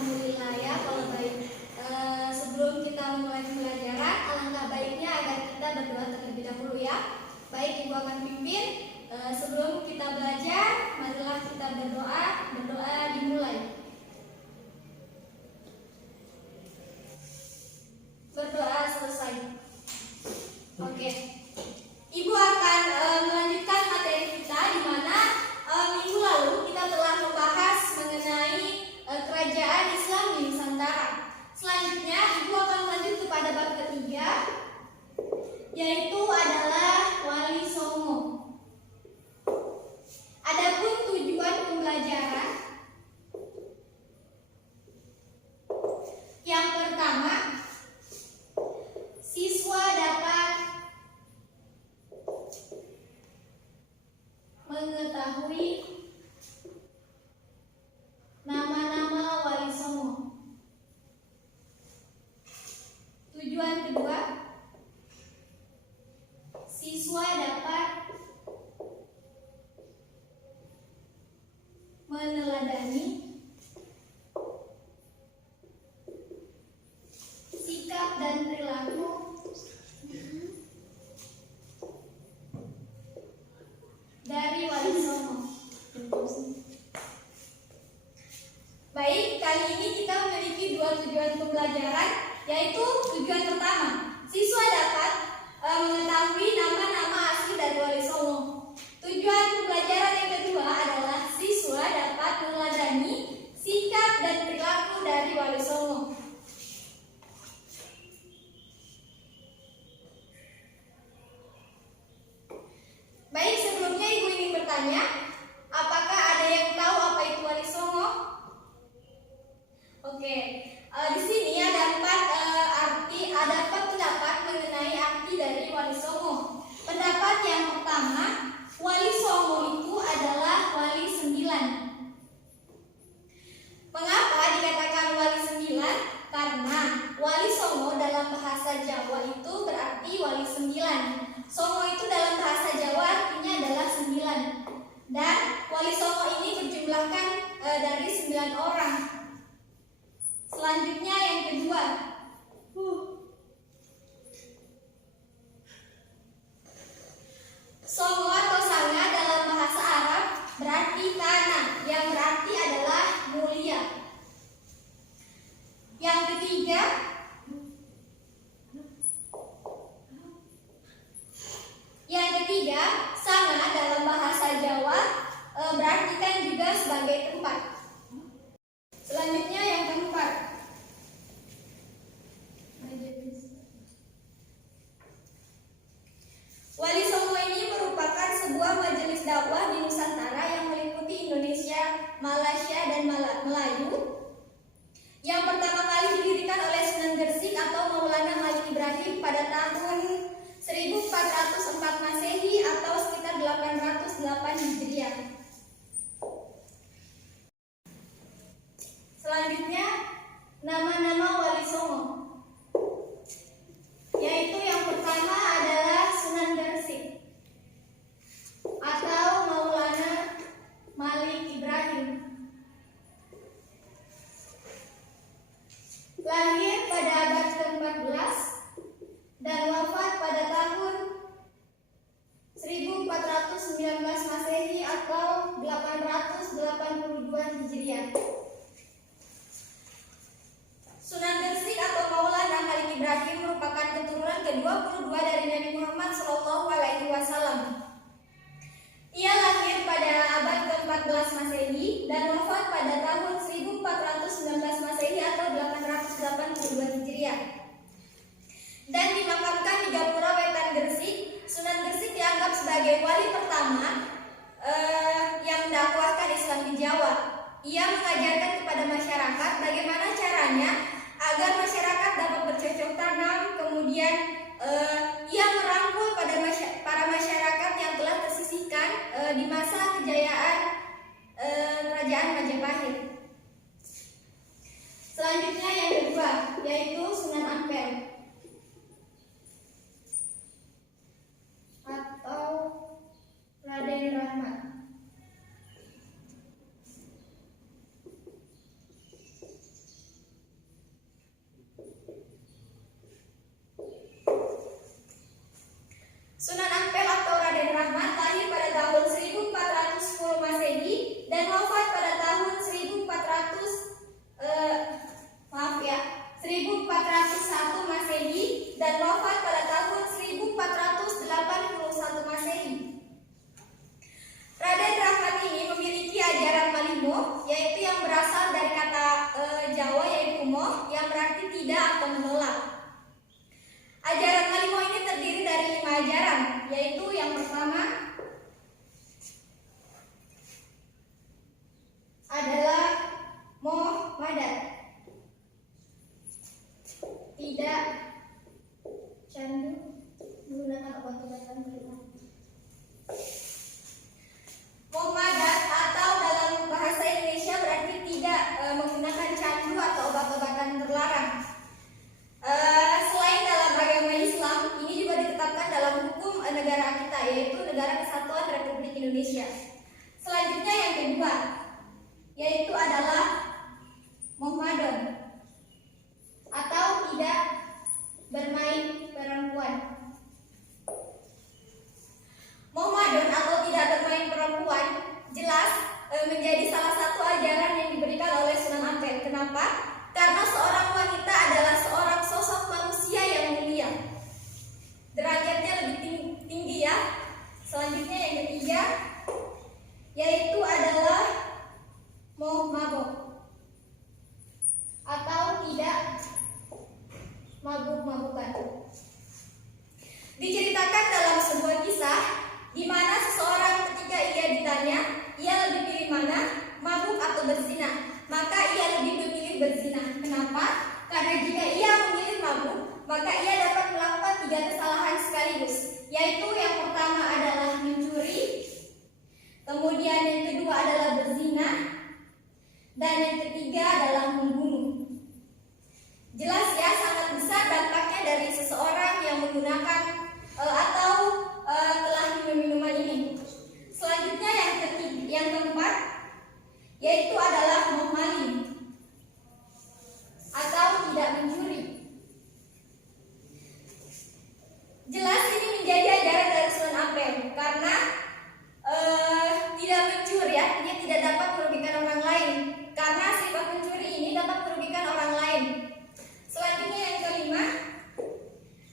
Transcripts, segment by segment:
alhamdulillah ya kalau baik. Sebelum kita mulai pembelajaran, alangkah baiknya agar kita berdoa terlebih dahulu ya. Baik, Ibu akan pimpin. Sebelum kita belajar, marilah kita berdoa. Berdoa dimulai. Berdoa selesai. Oke. Ibu akan melanjutkan materi kita di mana minggu lalu kita telah membahas mengenai kerajaan Islam di Nusantara. Selanjutnya Ibu akan lanjut kepada bab ketiga, yaitu adalah Wali Songo. Adapun tujuan pembelajaran, yang pertama, siswa dapat mengetahui nama-nama Wali Songo. Tujuan kedua, siswa dapat meneladani sikap dan perilaku dari Wali Songo. Baik, kali ini kita memiliki dua tujuan pembelajaran, yaitu tujuan pertama, siswa dapat mengetahui nama-nama asli dari Wali Songo. Tujuan pembelajaran yang kedua adalah siswa dapat meneladani sikap dan perilaku dari Wali Songo. Baik, sebelumnya Ibu ingin bertanya, apakah ada yang tahu apa itu Wali Songo? Oke, di sini ada empat pendapat mengenai arti dari Wali Songo. Pendapat yang pertama, Wali Songo itu adalah wali 9. Mengapa dikatakan wali 9? Karena Wali Songo dalam bahasa Jawa itu berarti wali 9. Songo itu dalam bahasa Jawa artinya adalah 9. Dan Wali Songo ini berjumlahkan dari 9 orang. Selanjutnya yang kedua, Songo atau Sanga dalam bahasa Arab berarti tanah, yang berarti adalah mulia. Yang ketiga, Sanga dalam bahasa Jawa berarti kan juga sebagai tempat. Selanjutnya yang keempat, Wali Songo ini merupakan sebuah majelis dakwah di Nusantara yang meliputi Indonesia, Malaysia, dan Melayu, yang pertama kali didirikan oleh Sunan Gresik atau Maulana Malik Ibrahim pada tahun 1404 Masehi atau sekitar 808 Hijriah. Selanjutnya, nama-nama Wali Songo, yaitu yang pertama adalah Sunan Gresik atau Maulana Malik Ibrahim. Lahir pada abad ke-14 dan wafat pada tahun 1419 Masehi atau 882 Hijriah. Sunan Gresik atau Maulana Malik Ibrahim merupakan keturunan ke-22 dari Nabi Muhammad SAW. Ia lahir pada abad ke-14 Masehi dan wafat pada tahun 1419 Masehi atau 882 Hijriah. Dan dimakamkan di Gapura Wetan Gresik. Sunan Gresik dianggap sebagai wali pertama yang mendakwahkan Islam di Jawa. Ia mengajarkan kepada masyarakat bagaimana caranya agar masyarakat dapat bercocok tanam. Kemudian ia merangkul para masyarakat yang telah tersisihkan di masa kejayaan Kerajaan Majapahit. Selanjutnya yang kedua, yaitu Sunan Ampel atau Raden Rahmat. menjadi salah satu ajaran yang diberikan oleh Sunan Ampel. Kenapa? Karena seorang wanita adalah seorang sosok manusia yang mulia. Derajatnya lebih tinggi ya. Selanjutnya yang ketiga yaitu adalah mabuk atau tidak mabuk-mabukan. Diceritakan dalam sebuah kisah di mana seseorang ketika ia ditanya, ia lebih pilih mana, mabuk atau berzina, maka ia lebih memilih berzina. Kenapa? Karena jika ia memilih mabuk, maka ia dapat melakukan 3 kesalahan sekaligus, yaitu yang pertama adalah mencuri, kemudian yang kedua adalah berzina, dan yang ketiga adalah membunuh. Jelas ya, sangat besar dampaknya dari seseorang yang menggunakan atau telah minum minuman ini. Selanjutnya yang keempat yaitu adalah memaling atau tidak mencuri. Jelas ini menjadi ajaran dari Sunan Ampel karena tidak mencuri artinya tidak dapat merugikan orang lain, karena sifat mencuri ini dapat merugikan orang lain. Selanjutnya yang kelima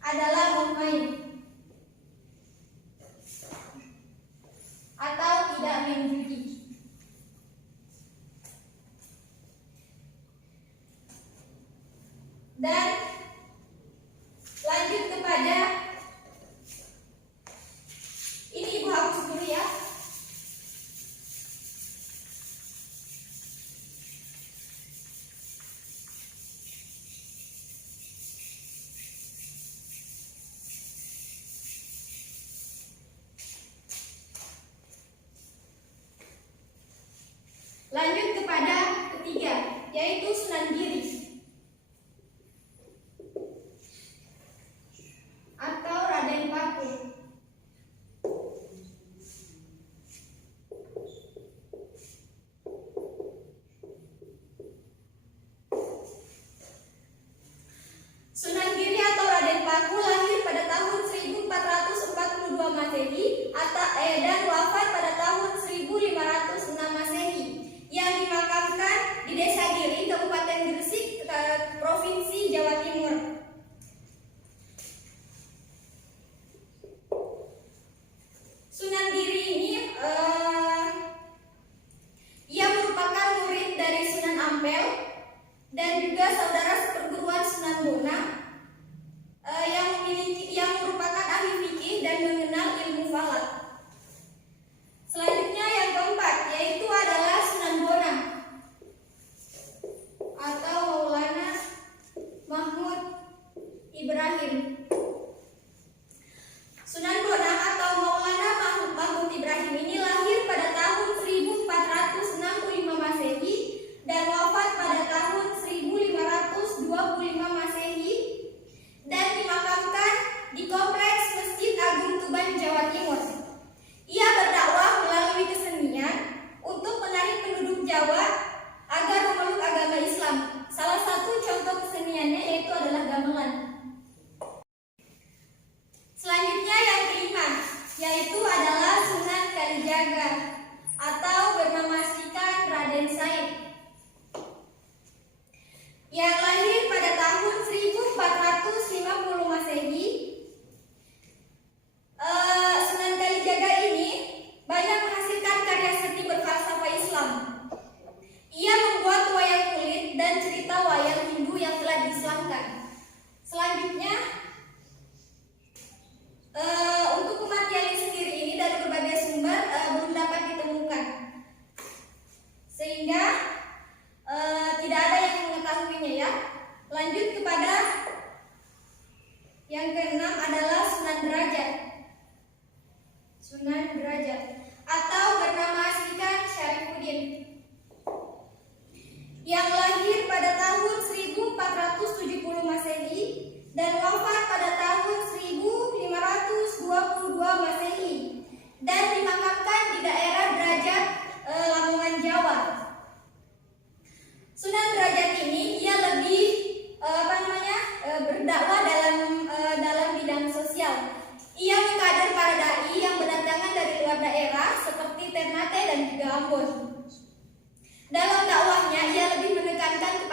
adalah memain atau tidak main judi. Dan lanjut kepada ini, Ibu hapus dulu ya. Lanjut kepada ketiga, yaitu Sunan Giri atau Raden Paku. Sunan Giri atau Raden Paku lahir pada tahun 1442 Masehi dan wafat pada tahun 1506 Masehi, yang dimakamkan di Desa Giri, Kabupaten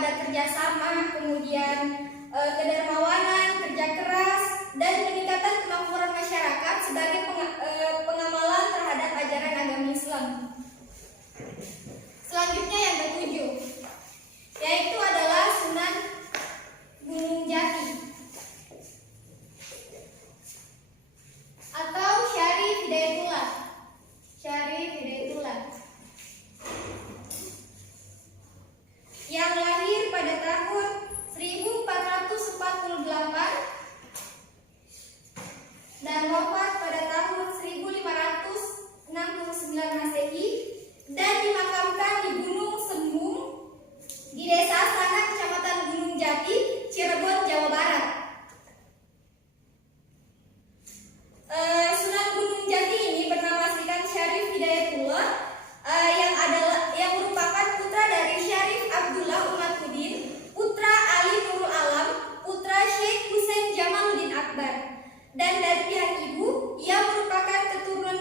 pada kerjasama, kemudian kedermawanan, kerja keras, dan peningkatan kemakmuran masyarakat sebagai pengamalan terhadap ajaran agama Islam. Selanjutnya yang ketujuh, yaitu adalah Sunan Gunung Jati atau Syarif Hidayatullah. Syarif Hidayatullah yang lahir pada tahun 1448 dan wafat pada tahun 1569 Masehi, dan dimakamkan di Gunung Sembung di Desa Sana, Kecamatan Gunung Jati, Cirebon, Jawa Barat. Sunan Gunung Jati ini bernama aslikan Syarif Hidayatullah, yang merupakan putra dari Syarif Abdullah Umatuddin, putra Ali Nurul Alam, putra Syekh Husain Jamaluddin Akbar, dan dari pihak ibu ia merupakan keturunan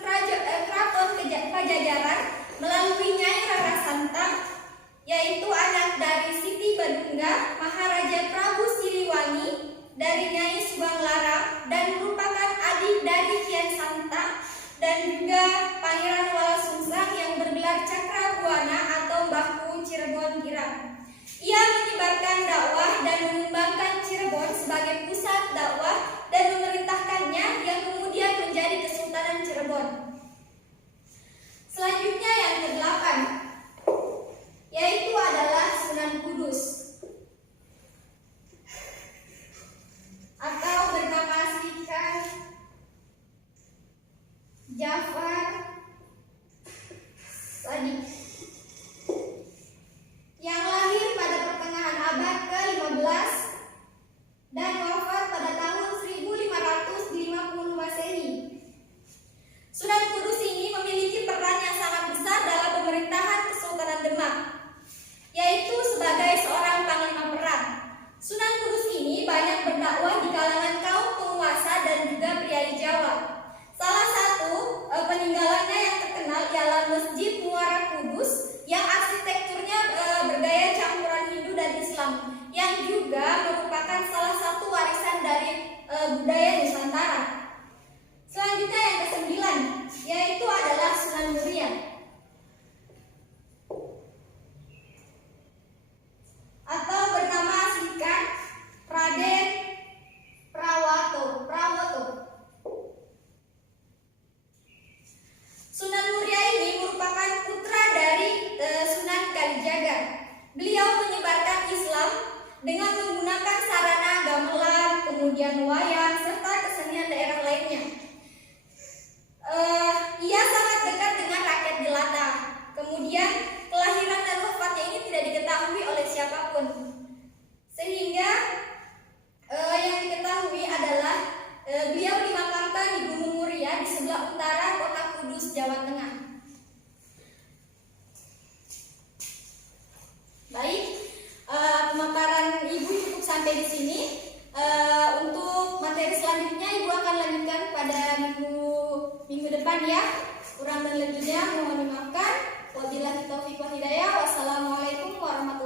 keraton Pajajaran melalui Nyai Rara Santang, yaitu anak dari Siti Badungga Maharaja Prabu Siliwangi dari Nyai Subang Larang, dan merupakan adik dari Kian Santang dan juga Pangeran Wala Sungsang yang bergelar Cakrabuana atau Mbahku Cirebon Girang. Ia menyebarkan dakwah dan mengembangkan Cirebon sebagai pusat dakwah dan memerintahkannya yang kemudian menjadi Kesultanan Cirebon. Selanjutnya yang ke-8, yaitu adalah Sunan Kudus atau bernama aslikan Jafar Shadiq, yang lahir pada pertengahan abad ke-15 dan wafat pada tahun 1550 Masehi. Sunan Kudus ini memiliki peran yang sangat besar dalam pemerintahan Kesultanan Demak, yaitu sebagai seorang panglima perang. Sunan Kudus ini banyak berdakwah di kalangan kaum penguasa dan juga priai Jawa. Salah satu peninggalannya yang terkenal ialah Masjid Muara Kudus yang arsitekturnya bergaya campuran Hindu dan Islam, yang juga merupakan salah satu warisan dari budaya Nusantara. Selanjutnya yang ke-9, yaitu adalah Sunan Muria atau bernama aslikan Raden Prawoto. Sunan Muria ini merupakan putra dari Sunan Kalijaga. Beliau menyebarkan Islam dengan menggunakan sarana gamelan, kemudian wayang, serta kesenian daerah lainnya. Ia sangat dekat dengan rakyat jelata. Kemudian kelahiran dan wafatnya ini tidak diketahui oleh siapapun, sehingga yang diketahui adalah beliau dimakamkan di Gunung Muria di sebelah utara kota Kudus, Jawa Tengah. Baik, pemaparan Ibu cukup sampai di sini. Untuk materi selanjutnya Ibu akan lanjutkan pada minggu depan ya. Kurang dan lebihnya mohon dimaafkan. Wabillahi taufiq wal hidayah. Wassalamualaikum warahmatullahi wabarakatuh.